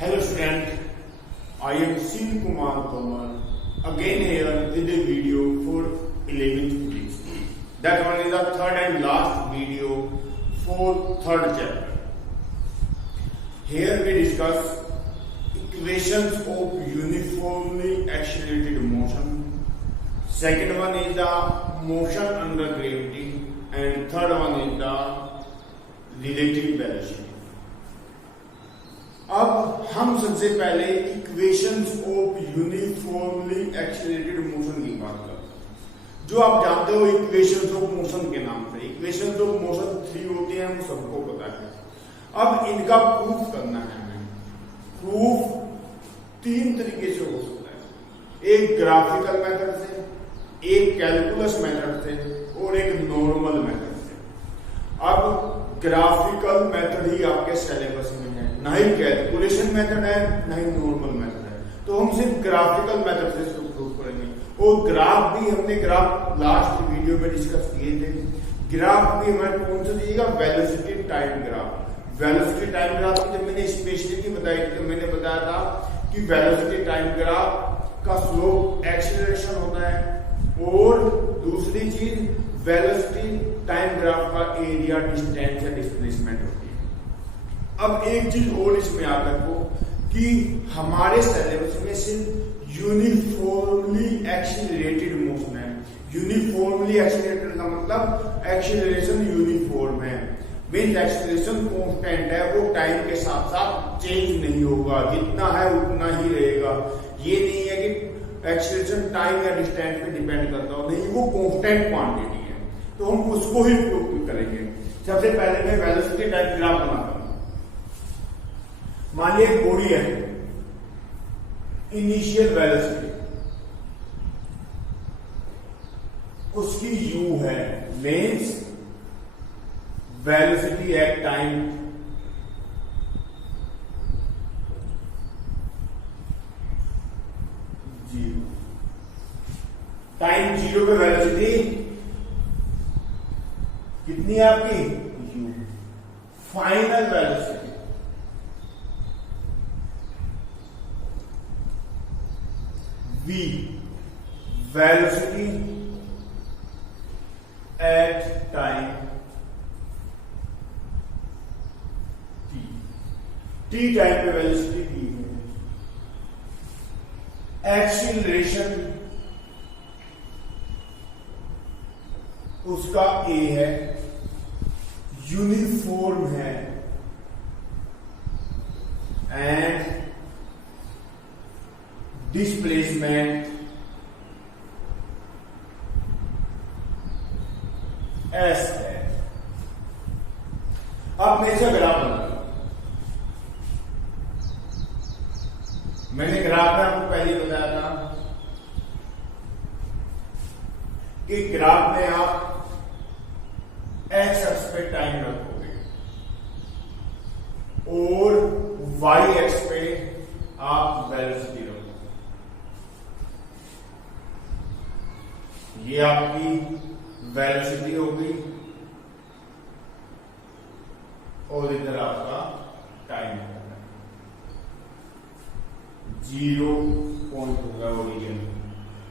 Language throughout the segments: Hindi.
Hello student, I am Sin Kumar Tomar again here with a video for 11th physics. That one is the third and last video for third chapter. Here we discuss equations of uniformly accelerated motion. Second one is the motion under gravity and third one is the relative velocity. अब हम सबसे पहले equations of uniformly accelerated motion की बात करते हैं। जो आप जानते हो इक्वेशंस ऑफ मोशन के नाम से, इक्वेशंस ऑफ मोशन 3 होती हैं, वो सबको पता है। अब इनका प्रूफ करना है हमें। प्रूफ 3 तरीके से हो सकता है, एक ग्राफिकल मेथड से, एक कैलकुलस मेथड से और एक नॉर्मल मेथड से। अब ग्राफिकल मेथड ही आपके सिलेबस में है, ना ही कैलकुलेशन मेथड है ना ही नॉर्मल मेथड है, तो हम सिर्फ ग्राफिकल मेथड से इसको प्रूव करेंगे। और ग्राफ भी हमने लास्ट वीडियो में डिस्कस किए थे। ग्राफ भी हमारे कौन सा दिएगा, velocity time graph. Velocity time graph जब मैंने स्पेशलिटी बताई थी तो मैंने बताया था कि वेलोसिटी टाइम ग्राफ का स्लोप एक्सीलरेशन होता है और दूसरी चीज वेलोसिटी टाइम ग्राफ का एरिया, डिस्टेंस या डिस्प्लेसमेंट होती है। अब एक चीज और इसमें याद रखो कि हमारे सिलेबस में सिर्फ यूनिफॉर्मली एक्सीलरेटेड मोशन है। यूनिफॉर्मली एक्सीलरेटेड का मतलब एक्सीलरेशन यूनिफॉर्म है, मींस एक्सीलरेशन कांस्टेंट है, वो टाइम के साथ साथ चेंज नहीं होगा, जितना है उतना ही रहेगा। ये नहीं है कि एक्सीलरेशन टाइम या डिस्टेंस पे डिपेंड करता हो, नहीं, वो कांस्टेंट क्वांटिटी है। तो हम उसको ही प्रूव करेंगे। सबसे पहले मैं वेलोसिटी टाइम ग्राफ बनाता हूं। मान लीजिए एक बॉडी है, इनिशियल वेलोसिटी उसकी u है, means velocity at time zero. Time zero पे वेलोसिटी कितनी है आपकी, u। Final velocity v, velocity at time t time पे वेलोसिटी v है। एक्सीलरेशन उसका a है, यूनिफॉर्म है एंड डिस्प्लेसमेंट एस है। अब मैं इसका ग्राफ बना, मैंने ग्राफ में आपको पहले बताया था कि ग्राफ में आप एक्स एक्स पे टाइम रखोगे और वाई एक्स पे आप वेलोसिटी रखोगे। ये आपकी वेलोसिटी होगी और इधर आपका टाइम होगा, 0 पॉइंट होगा ओरिजिन।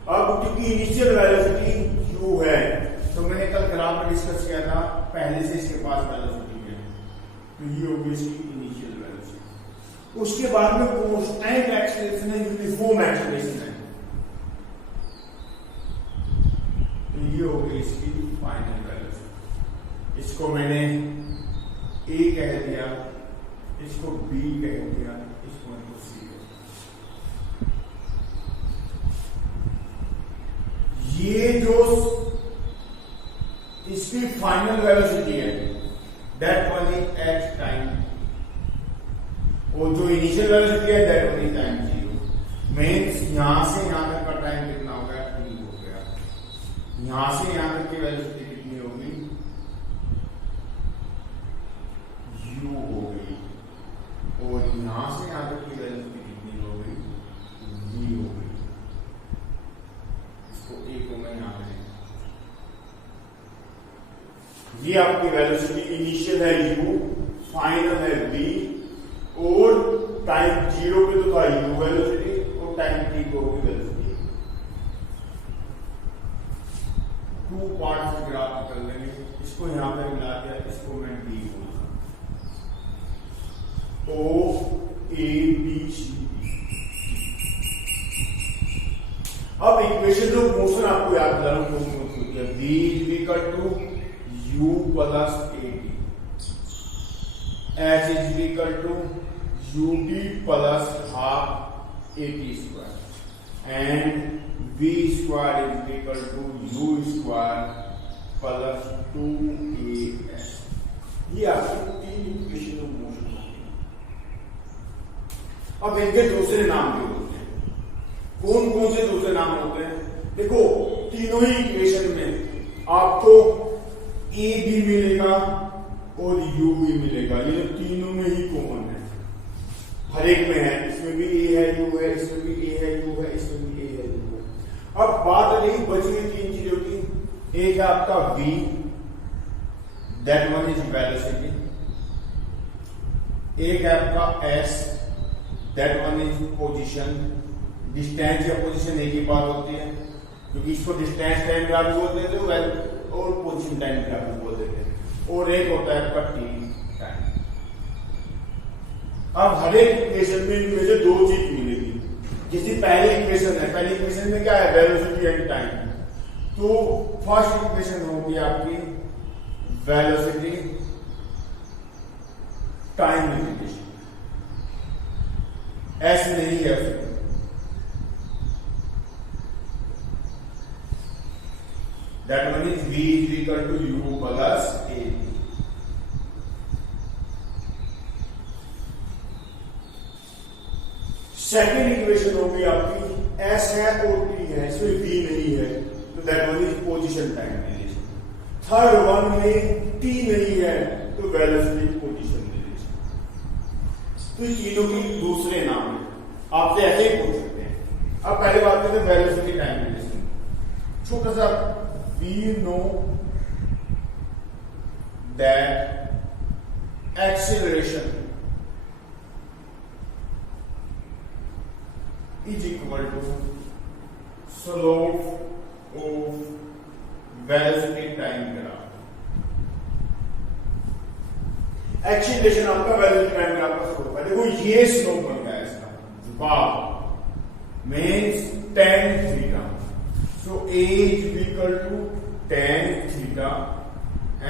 अब क्योंकि इनिशियल वेलोसिटी u है तो मैंने कल ग्राफ में डिस्कस किया था, पहले से इसके पास वेलोसिटी है, तो ये होगी इसकी इनिशियल वेलोसिटी। उसके बाद में कांस्टेंट एक्सीलरेशन है, यूनिफॉर्म एक्सीलरेशन है, तो ये होगी इसकी फाइनल वेलोसिटी। इसको मैंने a कह दिया, इसको b कह दिया, इसको c कह दिया। ये जो इसकी फाइनल वेलोसिटी है that one is at time, और जो इनिशियल वेलोसिटी है that one is time zero. Means यहां से यहां तक का टाइम कितना हो गया, t हो गया। यहां से यहां तक की वेलोसिटी कितनी होगी, u हो गई, और यहां से यहां तक की वेलोसिटी कितनी हो गई, v हो गई। इसको a को मैं यहां पे, ये आपकी वेलोसिटी इनिशियल है u, फाइनल है v और टाइम 0 था u वेलोसिटी और टाइम t को होगी वेलोसिटी। 2 पार्ट्स ग्राफ कर लेंगे, इसको यहां पर मिला दिया, इसको मैं d बोलूंगा, O A B C D। अब इक्वेशन ऑफ मोशन आपको याद दिला रहा हूं, v is equal to u plus at, h is equal to ut plus half at square and v square is equal to u square plus 2as। ये आपकी 3 इक्वेशन ऑफ मोशन होगी। अब इनके दूसरे नाम भी होते हैं। कौन कौन से दूसरे नाम होते हैं? देखो, तीनों ही इक्वेशन में आपको ए भी मिलेगा और यू भी मिलेगा, ये तीनों में ही कॉमन है, हर एक में है। इसमें भी ए है, यू है, इसमें भी ए है, यू है, इसमें भी ए है, यू है। अब बात रही बची हुई 3 चीजों की। एक है आपका v, that one is velocity. एक है आपका s, that one is position. Distance या पोजीशन एक ही बात होती है, क्योंकि इसको डिस्टेंस टाइम ग्राफ बोल देते हो और पोजीशन टाइम ग्राफ बोल देते हैं। और एक होता है आपका t टाइम। अब हर एक इक्वेशन में इनमें से 2 चीज मिलेगी। जैसे पहली इक्वेशन है, पहली इक्वेशन में क्या है? Velocity and time. तो फर्स्ट इक्वेशन होगी आपकी वेलोसिटी टाइम रिलेशन, एस नहीं है उसमें। That one is v is equal to u plus a। Second equation होगी आपकी s है और t है, इसमें v नहीं है, तो that one is position time relation. Third one में t नहीं है, तो वेलोसिटी पोजीशन रिलेशन। तो ये तीनों की दूसरे नाम है, आपसे ऐसे ही पूछ सकते हैं। अब पहले बात करते हैं वेलोसिटी टाइम रिलेशन। छोटा सा, we know that acceleration is equal to slope of velocity time graph। Acceleration आपका वेलोसिटी टाइम ग्राफ का स्लोप है। देखो ये स्लोप बन गया इसका, झुकाव means tan theta. So A is equal to tan theta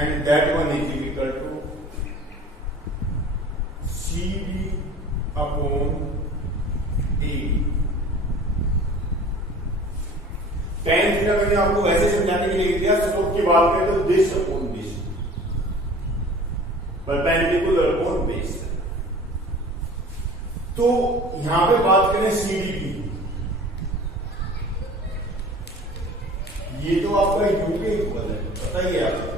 and that one is equal to CD upon A। tan theta मैंने आपको वैसे समझाने के लिए दिया, स्लोप की बात करें तो this upon this, perpendicular upon base. तो यहां पे बात करें CD की, ये तो आपका u के इक्वल है, पता ही है आपको।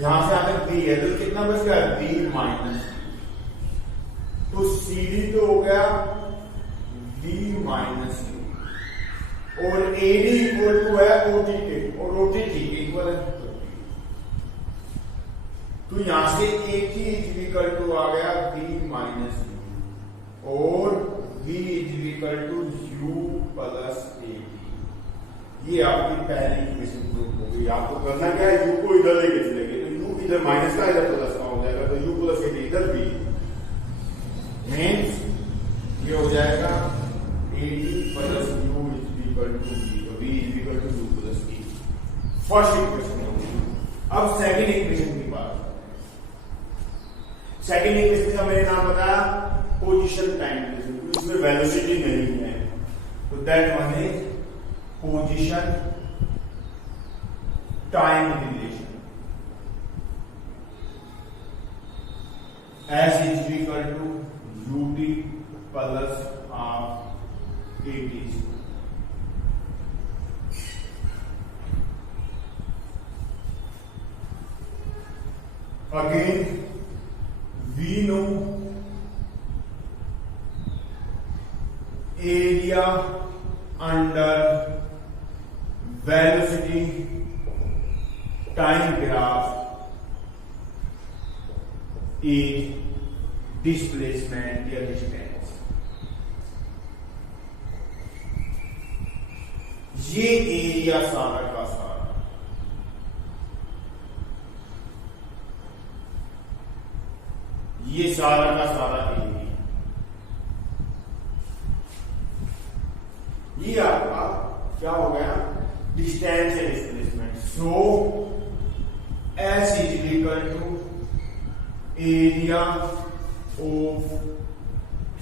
यहां से आकर b है, तो कितना बच गया? b minus. तो CD तो हो गया v माइनस u और AD इक्वल टू है OT के, और OT t के इक्वल है। तो यहां से AT इज इक्वल टू आ गया v माइनस u और v is equal to u plus AT। ये आपकी पहली इक्वेशन प्रूफ हो गई। आपको करना क्या है? u को इधर लेके चलेंगे, तो u इधर माइनस का इधर प्लस का हो जाएगा, तो u प्लस AT इधर भी मीन्स ये हो जाएगा AT plus u is equal to v, तो v is equal to u plus A। First equation होगी। अब सेकंड इक्वेशन की बात। सेकंड इक्वेशन का मैंने नाम बताया पोजीशन टाइम रिलेशन, इसमें वेलोसिटी नहीं है, तो that one is position time relation. S is equal to ut plus half at। Again, we know area under velocity time graph is displacement या distance। ये एरिया सारा का सारा, ये सारा का सारा एरिया, ये आपका क्या हो गया, डिस्टेंस है displacement. So S is equal to area of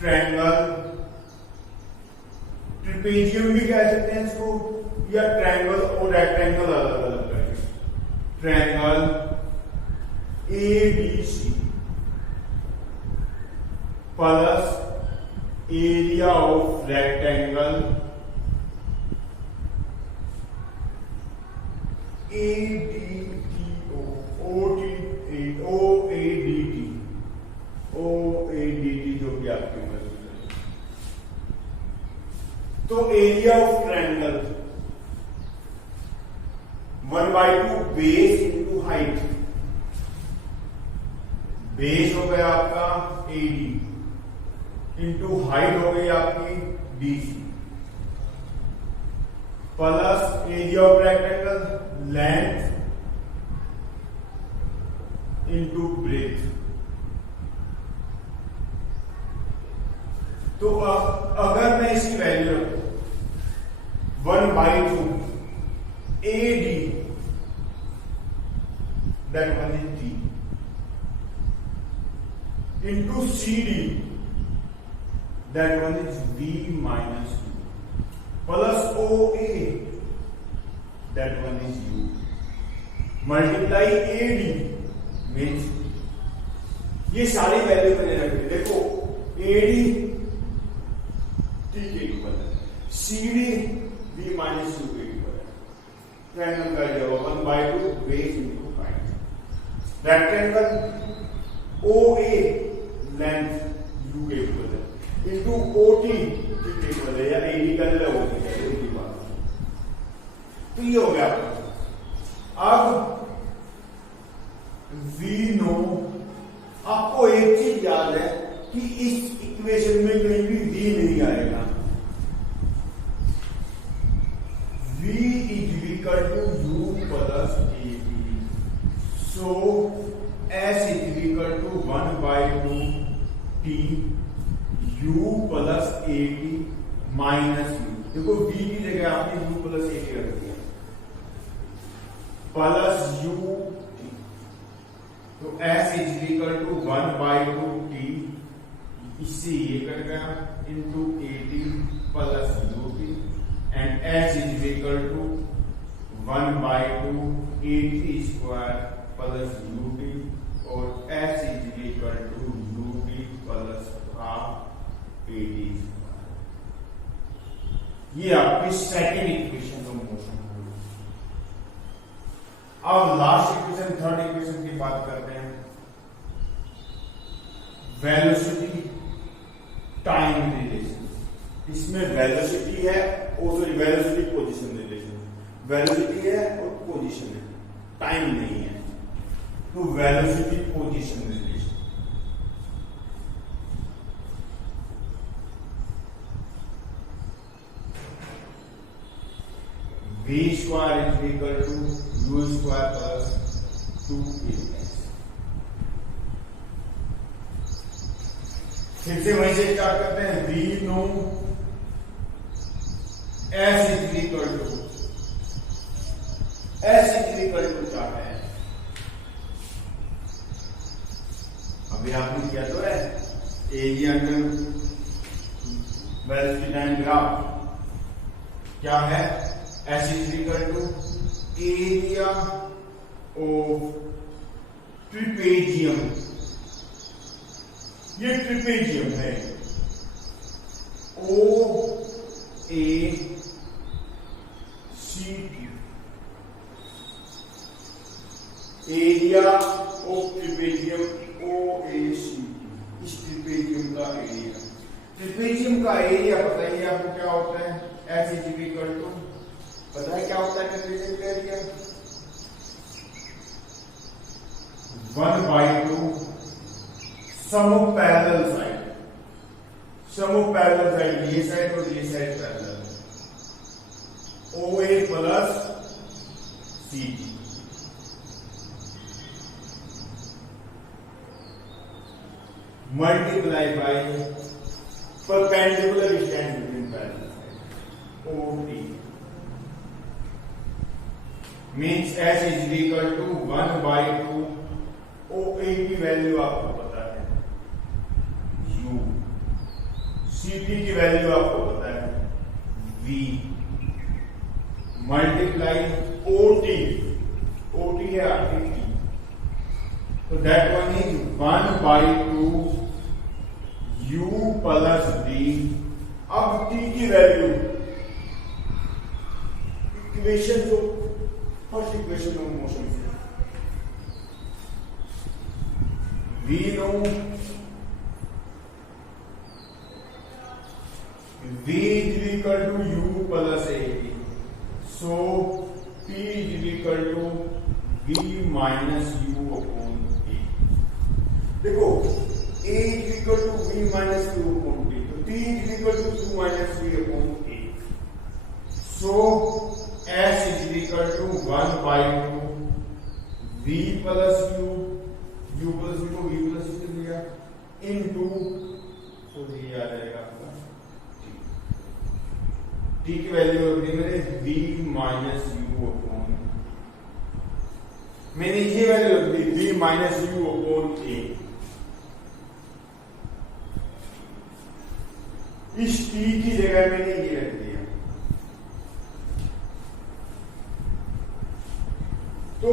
triangle, trapezium भी कह सकते हैं इसको, या ट्रायंगल और रेक्टेंगल अलग अलग करके, triangle ABC plus area of rectangle OADT जो भी आपके पास, तो area of triangle 1/2 base into height, base हो गया आपका AD इंटू हाइट हो गई आपकी BC plus area of rectangle length into breadth. तो अगर मैं इसकी वैल्यू रखूं 1/2 AD, that one is D, into CD, that one is V minus 2, plus OA, that one is U, multiply AD means ये सारी वैल्यू मैंने रखी। देखो AD T के इक्वल है, CD V माइनस U के इक्वल है, ट्रायंगल का जवाब 1/2 base into height, rectangle OA length U के इक्वल है इंटू OT T के इक्वल है, या AD का जो OT है उसकी बात। तो ये हो गया आपका। अब V नो, आपको एक चीज याद है कि इस इक्वेशन में कहीं भी V नहीं आएगा। V is equal to U plus AB, so S is equal to 1/2 T U plus AB minus U। देखो V की जगह आपने U प्लस AB रख दिया, प्लस U, तो S is equal to 1/2 T, इससे ये कट गया, into AD plus UT, and S is equal to 1/2 AT square plus UT, और S is equal to UT plus half AD square. ये आपकी सेकेंड इक्वेशन ऑफ मोशन। अब लास्ट इक्वेशन, थर्ड इक्वेशन की बात करते हैं, वेलोसिटी टाइम रिलेशन। इसमें वेलोसिटी है और sorry velocity position relation, velocity है और पोजीशन है, टाइम नहीं है, तो velocity position relation. V square is equal to U square plus 2AS। फिर से वहीं से स्टार्ट करते हैं। V no, S is equal to क्या है, अभी आपने किया तो है area under velocity time graph, क्या है, S is equal to area of trapezium, ये ट्रिपेजियम है, OACT, area of trapezium OACT, इस ट्रिपेजियम का एरिया। ट्रिपेजियम का एरिया बताइए आपको क्या होता है, S is equal to, पता है क्या होता है ट्रिपेजियम का area, 1/2 sum of parallel side, sum of parallel side, ये साइड और ये side parallel, OA plus CG multiply by perpendicular distance between parallel sides OT means S is equal to 1 by 2 OA की वैल्यू आपको पता है U CT की वैल्यू आपको पता है V मल्टीप्लाई OT OT है आपकी T तो that one is 1 by 2 U plus V अब T की वैल्यू इक्वेशन जो फर्स्ट इक्वेशन ऑफ मोशन से V naught V is equal to U plus AT so T is equal to V minus U upon A देखो A is equal to V minus U upon T तो T is equal to U minus V upon A so S is equal to 1 by 2 V plus U plus V को V plus U से लिया into तो ये आ जाएगा आपका T की वैल्यू रखनी मैंने V minus U upon मैंने ये वैल्यू रख दी V minus U upon A इस T की जगह मैंने ये रख दिया तो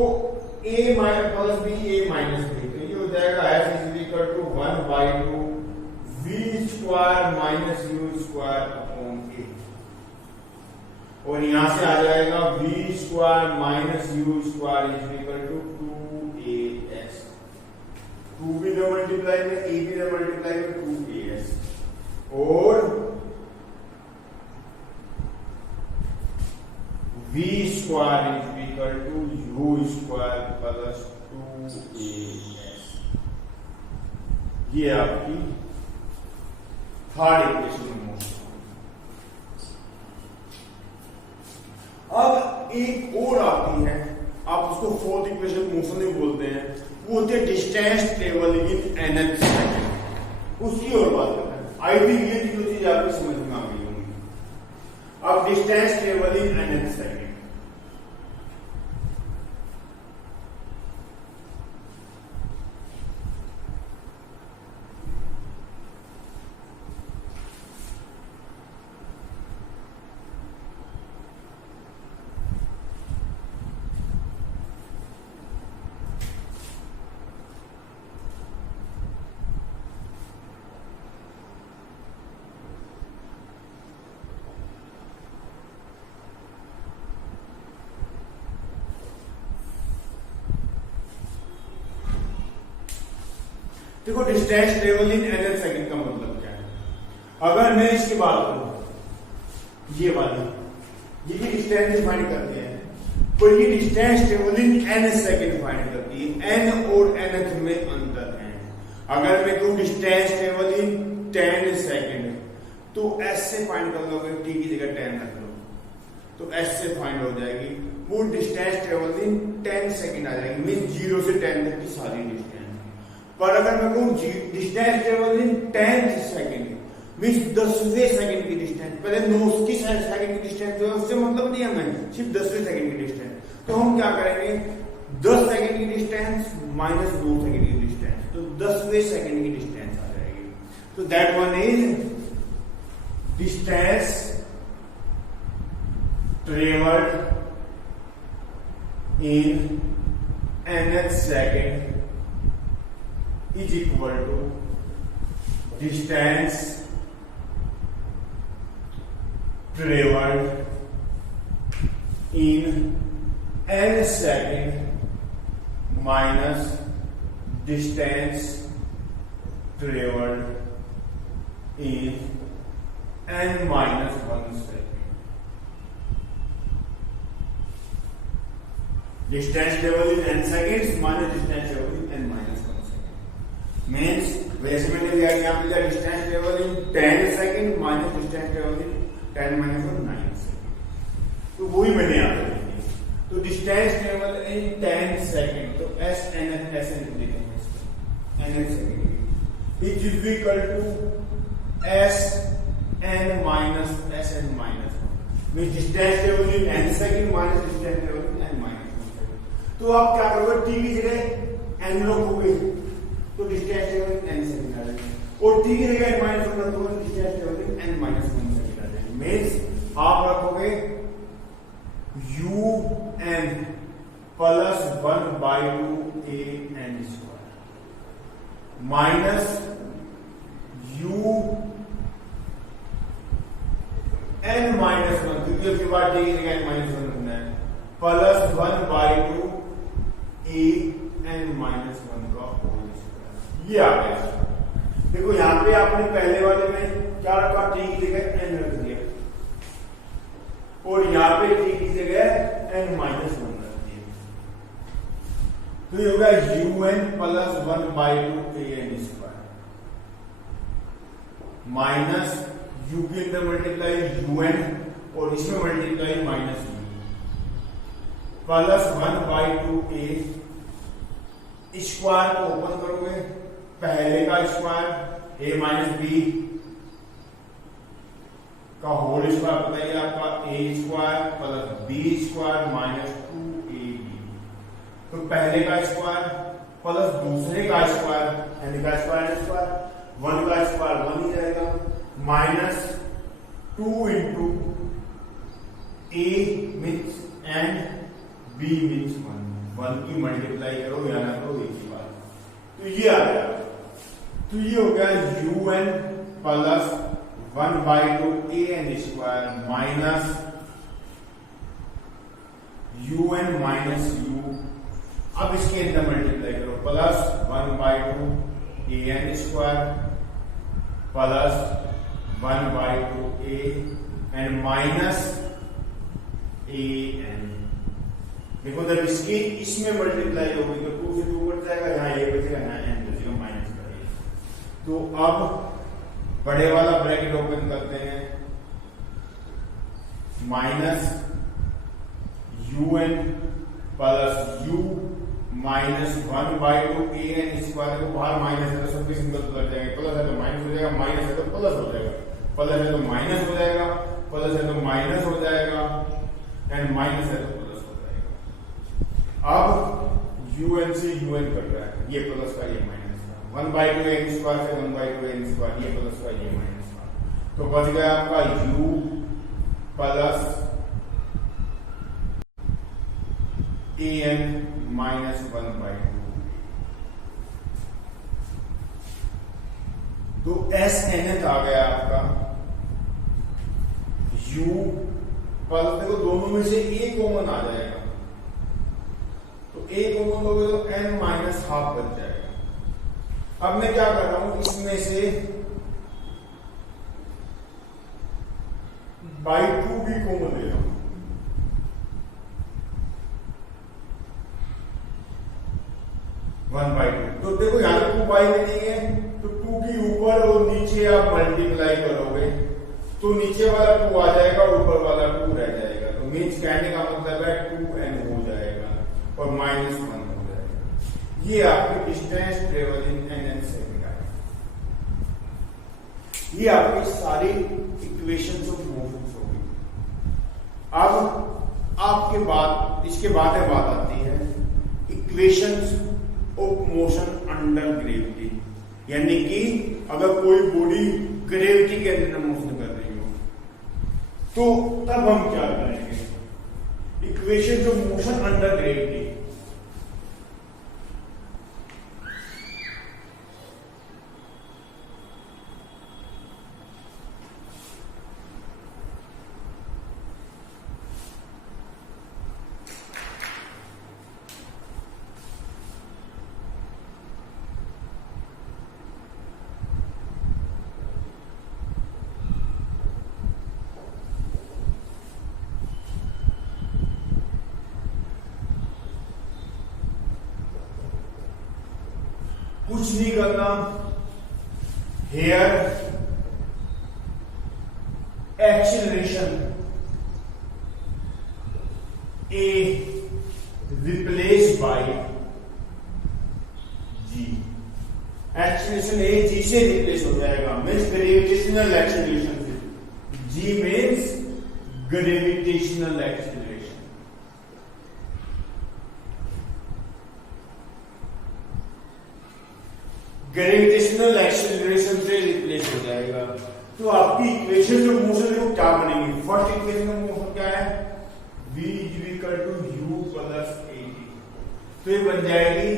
A minus plus B A minus B तो ये हो जाएगा S is equal to 1 by 2 V square minus U square upon A और यहां से आ जाएगा V square minus U square is equal to 2AS 2 भी दो मल्टीप्लाई में A भी दो मल्टीप्लाई में 2AS और V square is equal to U square plus 2AS ये आपकी थर्ड इक्वेशन में मोशन अब एक और आती है आप उसको फोर्थ इक्वेशन मोशन ही बोलते हैं वो होती है distance travelling in nth second उसकी और बात करते हैं आई थिंक ये तीनों चीज आपको समझ में आ गई होंगी अब distance travelling in nth second देखो distance travel in nth second का मतलब क्या है अगर मैं इसकी बात करूं ये वाली ये डिस्टेंस डिफाइन करते हैं तो ये डिस्टेंस ट्रेवल इन n सेकंड डिफाइन करती है n और nth में अंतर है अगर मैं कहूं डिस्टेंस ट्रेवल इन 10 सेकंड तो s से फाइंड कर लोगे t की जगह 10 रख लो तो s से फाइंड हो जाएगी वो डिस्टेंस ट्रेवल इन 10 सेकंड आ जाएगी मीन 0 से 10 तक की सारी डिस्टेंस पर अगर मैं कहूं distance travel in 10th second means 10वें सेकंड की डिस्टेंस पहले 9 की सेकंड की डिस्टेंस जो है उससे मतलब नहीं है हमें सिर्फ 10वें सेकंड की डिस्टेंस तो हम क्या करेंगे 10 सेकंड की डिस्टेंस माइनस 2 सेकंड की डिस्टेंस तो 10वें सेकंड की डिस्टेंस आ जाएगी तो that one is distance travelled in nth second is equal to distance traveled in n second minus distance traveled in n minus 1 second. Distance traveled in n seconds minus distance traveled in n minus 1 second. Means वैसे मैंने लिया यहाँ पे लिया distance traveled in 10 second minus distance traveled in 10 minus 1 9 second. तो वो वही मैंने यहाँ पे लिखी है। तो डिस्टेंस ट्रेवल इन 10 सेकेंड, तो एस एन ऐसे लिखेंगे इसको, N second is equal to S N minus S N minus mean distance travel in N second minus distance travel in N minus 1 second. तो आप क्या करोगे, टी की जगह एन रखोगे तो distance travel in N second आ जाएगी, और टी की जगह एन माइनस 1 रखोगे तो distance travel in N minus 1 second आ जाएगी। मीन्स आप रखोगे u n plus 1/2 a n square minus u n minus 1, क्योंकि उसके बाद टी की जगह n माइनस 1 रखना है, प्लस 1/2 a n माइनस 1 का होल स्क्वायर। ये आ गया। देखो यहां पे आपने पहले वाले में क्या रखा, टी की जगह n रख दिया, और यहां पे टी की जगह n माइनस 1 रख दिया, तो ये होगा un plus 1/2 a n square minus u के अंदर मल्टीप्लाई un और इसमें multiply minus u plus 1/2 a square को ओपन करोगे, पहले का स्क्वायर a माइनस बी का होल स्क्वायर बताइए आपका a square plus B square minus 2ab, तो पहले का स्क्वायर प्लस दूसरे का स्क्वायर, n का स्क्वायर 1 का स्क्वायर 1 ही जाएगा, minus 2 into a means and b means 1 की मल्टीप्लाई करो या ना करो एक ही बात, तो ये आ गया। तो ये हो गया un plus 1/2 a n square minus un minus u, अब इसके अंदर मल्टीप्लाई करो, plus 1/2 a n square plus 1/2 a and minus a n। देखो जब इसकी इसमें मल्टीप्लाई होगी तो 2 से 2 कट जाएगा, यहाँ a बचेगा, यहाँ n बचेगा, माइनस करेंगे। तो अब बड़े वाला ब्रैकेट ओपन करते हैं, minus un plus u minus 1/2 a n square को बाहर माइनस है तो सबके सिंबल उतर जाएंगे, प्लस है तो माइनस हो जाएगा, माइनस है तो प्लस हो जाएगा, प्लस है तो माइनस हो जाएगा, प्लस है तो माइनस हो जाएगा, एंड माइनस है तो प्लस हो जाएगा। अब un से un कट रहा है, ये प्लस का ये माइनस का, 1/2 a n स्क्वायर से 1/2 a n स्क्वायर, ये प्लस का ये माइनस का, तो बच गया आपका u plus a n minus 1/2। तो एस एन आ गया आपका u प्लस, देखो दोनों में से a कॉमन आ जाएगा, तो a कॉमन लोगे तो n माइनस हाफ बच जाएगा। अब मैं क्या कर रहा हूं, इसमें से by2 भी कॉमन ले रहा हूं, तो देखो यहां 2 में नहीं है, तो 2 की ऊपर और नीचे आप मल्टीप्लाई करोगे तो नीचे वाला 2 आ जाएगा, ऊपर वाला 2 रह जाएगा, तो मीन्स कहने का मतलब है 2n हो जाएगा और माइनस 1 हो जाएगा। ये आपकी डिस्टेंस ट्रेवल इन n सेकेंड है। ये आपकी सारी इक्वेशंस ऑफ मोशंस हो गई। अब आपके बाद इसके बाद बात आती है equations of motion under gravity, यानी कि अगर कोई बॉडी ग्रेविटी के अंदर मोशन कर रही हो तो तब हम क्या करेंगे, equations of motion under gravity. कुछ नहीं करना, here acceleration A replaced by G, acceleration A G से रिप्लेस हो जाएगा, मीन्स ग्रेविटेशनल एक्सीलरेशन से। G means gravitational acceleration. Gravitational acceleration से रिप्लेस हो जाएगा। तो आपकी इक्वेशन ऑफ मोशन देखो क्या बनेगी। फर्स्ट इक्वेशन ऑफ मोशन क्या है, v is equal to u plus at, तो ये बन जाएगी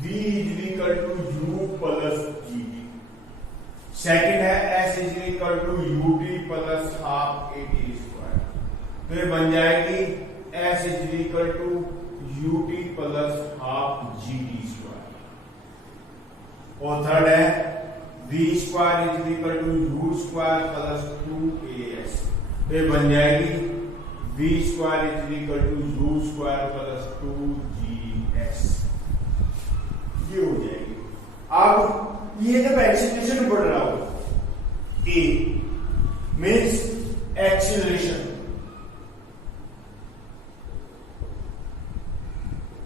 v is equal to u plus gt। Second है s is equal to ut plus half at square, तो ये बन जाएगी s is equal to ut plus half gt square. और थर्ड है v square is equal to u square plus 2as, तो ये बन जाएगी v square is equal to u square plus 2gs, ये हो जाएगी। अब ये जब एक्सीलरेशन बढ़ रहा हो, a मीन्स एक्सीलरेशन,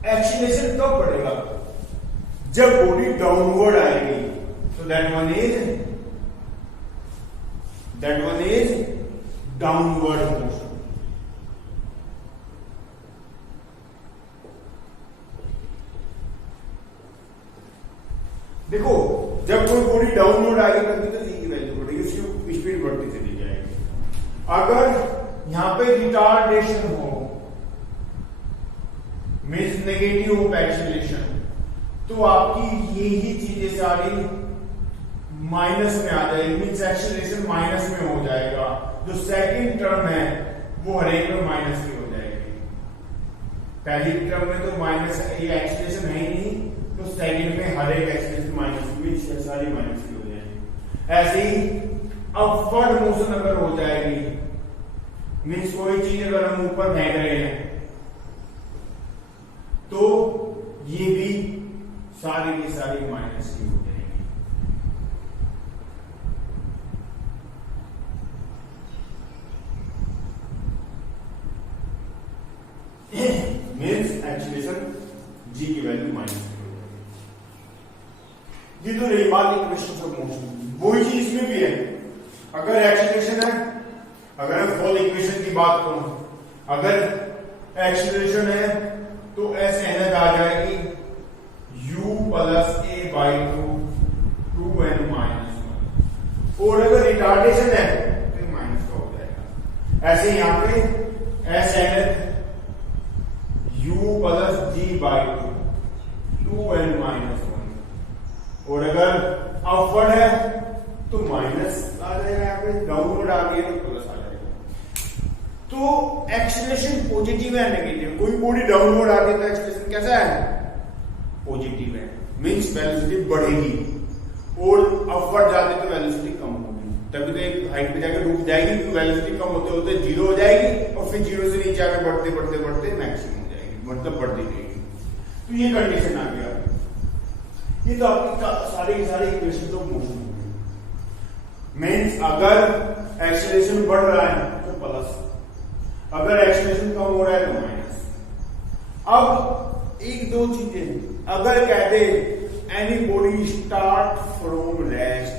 एक्सीलरेशन कब बढ़ेगा, जब बॉडी डाउनवर्ड आएगी, so that one is downward motion। देखो जब कोई बॉडी डाउनवर्ड आएगी तभी तो जी की वैल्यू बढ़ेगी, उसकी स्पीड बढ़ती चली जाएगी। अगर यहां पे रिटार्डेशन हो, मीन्स नेगेटिव ऑफ एक्सीलरेशन, तो आपकी यही चीजें सारी माइनस में आ जाएगी, मीन्स एक्सीलरेशन माइनस में हो जाएगा। जो सेकंड टर्म है वो हर एक में माइनस की हो जाएगी। पहली टर्म में तो माइनस एक्सीलरेशन है ही नहीं, तो सेकंड में हर एक एक्सीलरेशन माइनस की, सारी माइनस की हो जाएगी। ऐसे ही अपवर्ड मोशन अगर हो जाएगी, मीन्स कोई चीज अगर हम ऊपर फेंक रहे हैं, तो ये भी सारी की सारी माइनस की हो जाएगी। मीन्स एक्सीलरेशन जी की वैल्यू माइनस की हो जाएगी। ये तो रही बात इक्वेशन ऑफ मोशन। वही चीज इसमें भी है, अगर एक्सीलरेशन है, अगर मैं फॉल इक्वेशन की बात करूं, अगर एक्सीलरेशन है तो ऐसे एनर्जी आ जाएगी u plus a by 2n minus 1, और अगर रिटार्डेशन है तो माइनस का हो जाएगा। ऐसे यहां पे s N u plus g by 2n minus 1, और अगर अपवर्ड है तो माइनस आ जाएगा, यहाँ पे डाउनवर्ड आ गया तो प्लस आ जाएगा। तो एक्सीलरेशन पॉजिटिव है नेगेटिव, कोई बॉडी डाउनवर्ड आती है तो एक्सीलरेशन कैसा है, पॉजिटिव है, मींस वेलोसिटी बढ़ेगी, और अपवर्ड जाते तो वेलोसिटी कम होगी, तभी तो एक हाइट पे जाकर रुक जाएगी, क्योंकि वेलोसिटी कम होते होते जीरो हो जाएगी, और फिर जीरो से नीचे आगे बढ़ते बढ़ते बढ़ते मैक्सिमम हो जाएगी, मतलब बढ़ती रहेगी। तो ये कंडीशन आ गया। ये तो आपकी सारी की सारी इक्वेशन तो मोशन हो गई। मींस अगर एक्सीलरेशन बढ़ रहा है तो प्लस, अगर एक्सीलरेशन कम हो रहा है तो माइनस। अब एक दो चीजें, अगर कहते any body start from rest,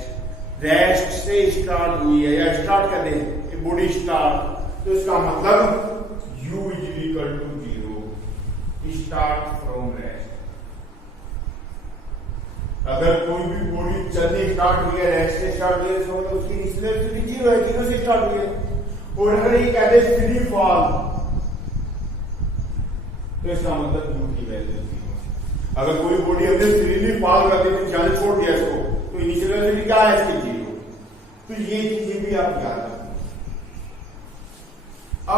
rest से स्टार्ट हुई है, या स्टार्ट कहते हैं बॉडी स्टार्ट, तो इसका मतलब u is equal to 0, start from rest. अगर कोई भी बॉडी चलने स्टार्ट हुई है, रेस्ट से स्टार्ट हुई है, तो उसकी इनिशियल वेलोसिटी 0 है, 0 से स्टार्ट हुई है। और अगर ये कहते हैं फ्री फॉल, तो इसका मतलब u की वैल्यू 0। अगर कोई बॉडी हमने फ्रीली फॉल कर दी, तो जाने छोड़ दिया इसको, तो इनिशियल वेलोसिटी क्या है इसकी 0। तो ये चीजें भी आप याद रखें।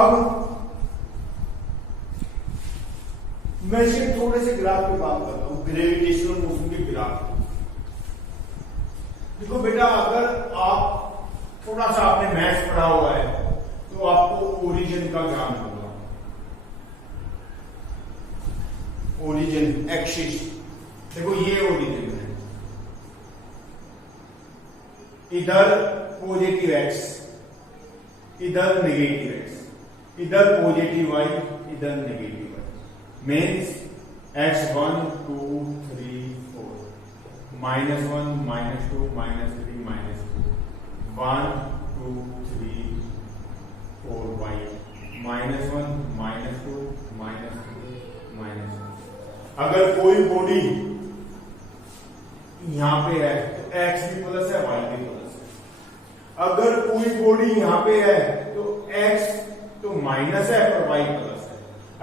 अब मैं इसके थोड़े से ग्राफ की बात करता हूं, ग्रेविटेशनल मोशन के ग्राफ। देखो बेटा, अगर आप थोड़ा सा आपने मैथ्स पढ़ा हुआ है तो आपको ओरिजिन का ज्ञान होगा। ओरिजिन एक्सिस, देखो ये ओरिजिन है, इधर पॉजिटिव एक्स, इधर नेगेटिव एक्स, इधर पॉजिटिव y, इधर negative y, means x1 2 3 4 -1 -2 -3 -2 1 2 3 4 y -1 -2 -2 अगर कोई बॉडी यहां पे है तो x भी प्लस है, y भी प्लस है। अगर कोई बॉडी यहां पे है तो x तो माइनस है और y प्लस है।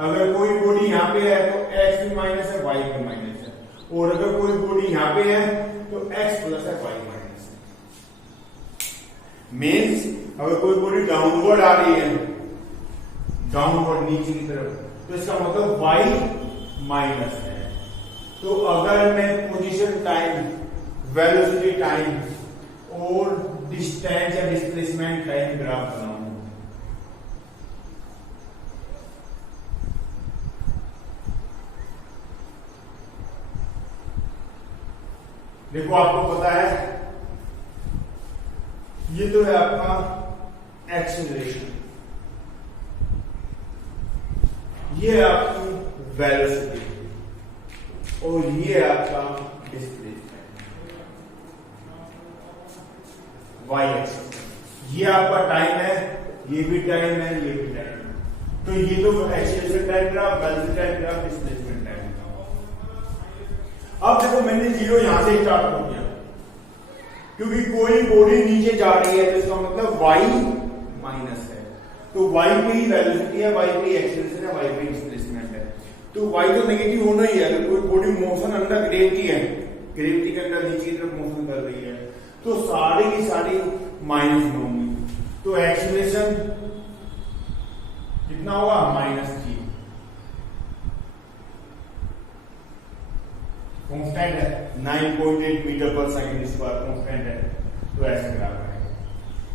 अगर कोई बॉडी यहां पे है तो x भी माइनस है, y भी माइनस है। और अगर कोई बॉडी यहां पे है तो x प्लस है, y माइनस है। मीन्स अगर कोई बॉडी डाउनवर्ड आ रही है, डाउनवर्ड नीचे की तरफ, तो इसका मतलब y माइनस है। तो अगर मैं पोजीशन टाइम, वेलोसिटी टाइम और डिस्टेंस या डिस्प्लेसमेंट टाइम ग्राफ बनाऊं, देखो आपको पता है ये तो है आपका एक्सीलरेशन, ये है आपकी वेलोसिटी और ये है आपका डिस्प्लेसमेंट वाई एक्सिस। ये आपका टाइम है, ये भी टाइम है, ये भी टाइम है। तो ये तो acceleration time graph, velocity time graph, displacement time graph. अब देखो मैंने जीरो यहां से स्टार्ट कर दिया क्योंकि कोई बॉडी नीचे जा रही है तो इसका मतलब y माइनस है। तो y पे ही वेलोसिटी है, y पे ही एक्सीलरेशन है, y पे ही डिस्प्लेसमेंट है। तो y तो नेगेटिव होना ही है। अगर कोई बॉडी मोशन अंडर ग्रेविटी है, ग्रेविटी के अंदर नीचे की तरफ मोशन कर रही है तो सारी की सारी माइनस में होंगी। तो एक्सीलरेशन कितना होगा, -g। कांस्टेंट है 9.8 मीटर पर सेकंड स्क्वायर, कांस्टेंट है। तो ऐसे ग्राफ है।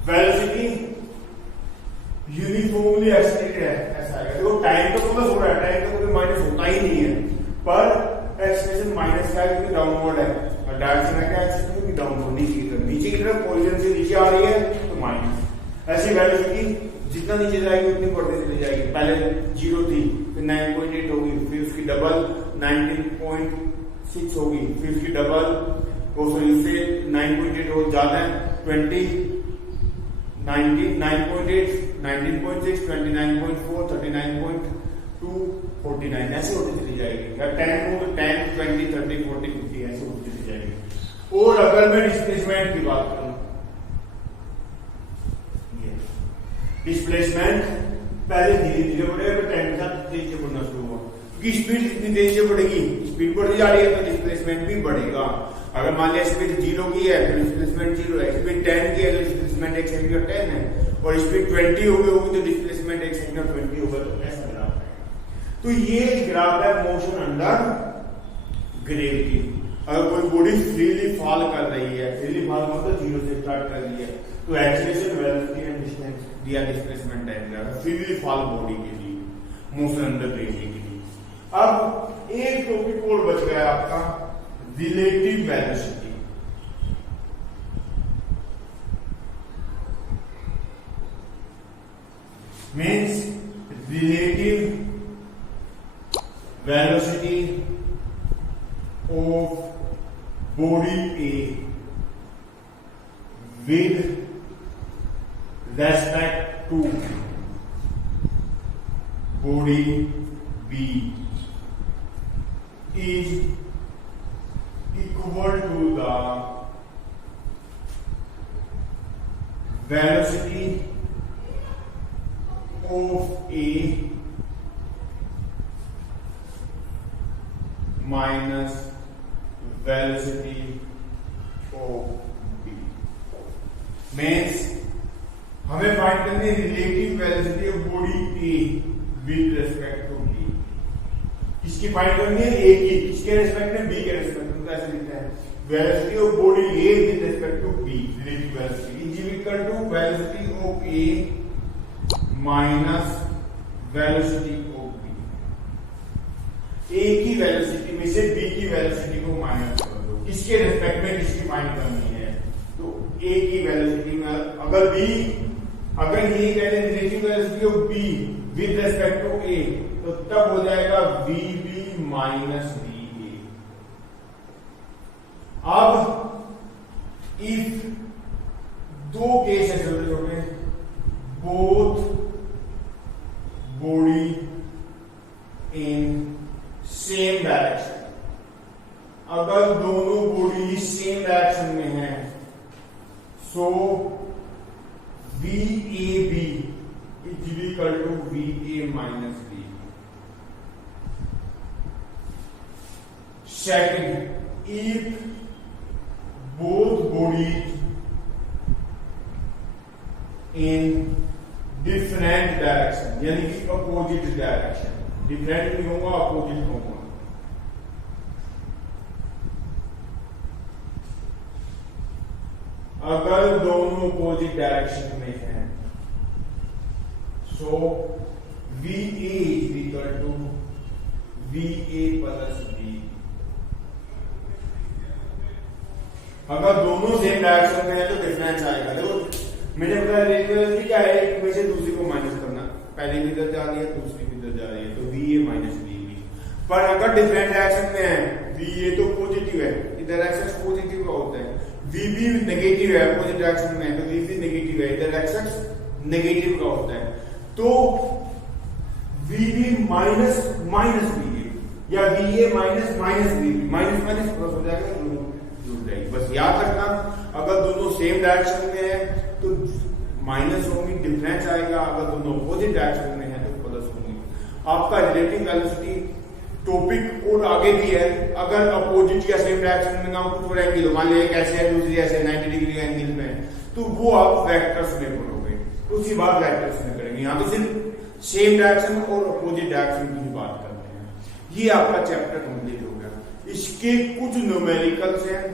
वेलोसिटी यूनिफॉर्मली एक्सीलरेटेड है, ऐसा आएगा। देखो टाइम तो प्लस हो रहा है, टाइम तो कोई माइनस होता ही नहीं है, पर एक्सीलरेशन माइनस का है क्योंकि डाउनवर्ड है और डायरेक्शन है क्या, एक्सीलरेशन क्योंकि डाउनवर्ड नीचे की तरफ पोजीशन से नीचे आ रही है तो माइनस। ऐसी वेलोसिटी जितना नीचे जाएगी उतनी बढ़ती चली जाएगी। पहले 0 थी, फिर 9.8 होगी, फिर उसकी डबल 19.6 होगी, फिर उसकी डबल, सॉरी उससे 9.8 और ज्यादा है 20, 19.8, 19.6, 29.4, 39.2, 49 ऐसे होती चली जाएगी। 10 हो तो 10, 20, 30, 40, 50 ऐसे होती चली जाएगी। और अगर मैं डिस्प्लेसमेंट की बात करूं, डिस्प्लेसमेंट पहले धीरे धीरे बढ़ेगा, फिर टाइम के साथ तेज से बढ़ना शुरू हुआ क्योंकि स्पीड जितनी तेज से बढ़ेगी, स्पीड बढ़ती जा रही है तो डिस्प्लेसमेंट भी बढ़ेगा। अगर मान लिया स्पीड 0 की है तो डिस्प्लेसमेंट 0 है, स्पीड 10 की है तो डिस्प्लेसमेंट 1 सेकंड का 10 है, और स्पीड 20 होगी तो डिस्प्लेसमेंट 1 सेकंड का 20 होगा। तो ऐसा ग्राफ है। तो ये ग्राफ है मोशन अंडर ग्रेविटी। अगर कोई बॉडी फ्रीली फॉल कर रही है, फ्रीली फॉल मतलब 0 से स्टार्ट कर रही है, तो एक्सीलरेशन, वेलोसिटी एंड डिस्टेंस दिया displacement time graph freely fall body के लिए, मोशन अंडर ग्रेविटी के लिए। अब एक टॉपिक और बच गया आपका, relative velocity. Means relative velocity of body A with respect to body B is equal to the velocity of A minus velocity of B। Means हमें फाइंड करनी है relative velocity of body A with respect to B। किसकी फाइंड करनी है, ए की, किसके रेस्पेक्ट में, बी के रेस्पेक्ट में। कैसे लिखते हैं, velocity of body A with respect to B, relative velocity is equal to velocity of A minus velocity of B. A की वेलोसिटी में से बी की वेलोसिटी को माइनस कर दो, किसके रेस्पेक्ट में किसकी फाइंड करनी है, तो ए की वेलोसिटी में अगर ये कहते हैं relative velocity of B with respect to A, तो तब हो जाएगा VB माइनस VA। अब इफ दो केस ऐसे हो गए, both body in same direction, अगर दोनों बॉडी सेम डायरेक्शन में है, so VAB is equal to VA minus B। Second, if both bodies in different direction, यानी कि अपोजिट डायरेक्शन, डिफरेंट नहीं होगा, अपोजिट होगा। अगर दोनों अपोजिट डायरेक्शन में है, so VA is equal to VA plus B। अगर दोनों सेम डायरेक्शन में है तो डिफरेंस आएगा। देखो मैंने बताया रेशियो क्या है, एक में से दूसरी को माइनस करना, पहली भी इधर जा रही है, दूसरी भी इधर जा रही है, तो VA माइनस VB। पर अगर डिफरेंट डायरेक्शन में है, VA तो पॉजिटिव है, इधर एक्सेस पॉजिटिव का होता है, VB नेगेटिव है, अपोजिट डायरेक्शन में है, तो VB नेगेटिव है, इधर एक्सेस नेगेटिव का होता है, तो VB माइनस माइनस VA या VA minus minus VB, minus minus plus हो जाएगा, जुड़ जाएगी। बस याद रखना, अगर दोनों सेम डायरेक्शन में है तो माइनस होंगी, डिफरेंस आएगा, अगर दोनों अपोजिट डायरेक्शन में है तो प्लस होंगी। आपका रिलेटिव वेलोसिटी टॉपिक और आगे भी है, अगर अपोजिट या सेम डायरेक्शन में ना हो तो थोड़ा एंगल हो, मान लिया एक ऐसे है, दूसरी ऐसे 90 डिग्री एंगल में, तो वो आप वेक्टर्स में पढ़ोगे, उसी बात वेक्टर्स में करेंगे। यहाँ तो सिर्फ सेम डायरेक्शन और अपोजिट डायरेक्शन की ही बात करते हैं। ये आपका चैप्टर कंप्लीट हो गया। इसके कुछ न्यूमेरिकल्स हैं,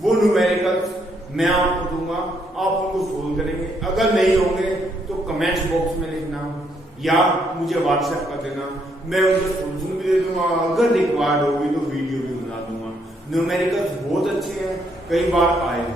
वो न्यूमेरिकल्स मैं आपको दूंगा, आप उनको सोल्व करेंगे। अगर नहीं होंगे तो कमेंट्स बॉक्स में लिखना या मुझे व्हाट्सएप कर देना, मैं उनसे सोल्यूशन भी दे दूंगा, अगर रिक्वायर्ड होगी तो वीडियो भी बना दूंगा। न्यूमेरिकल्स बहुत अच्छे हैं, कई बार आए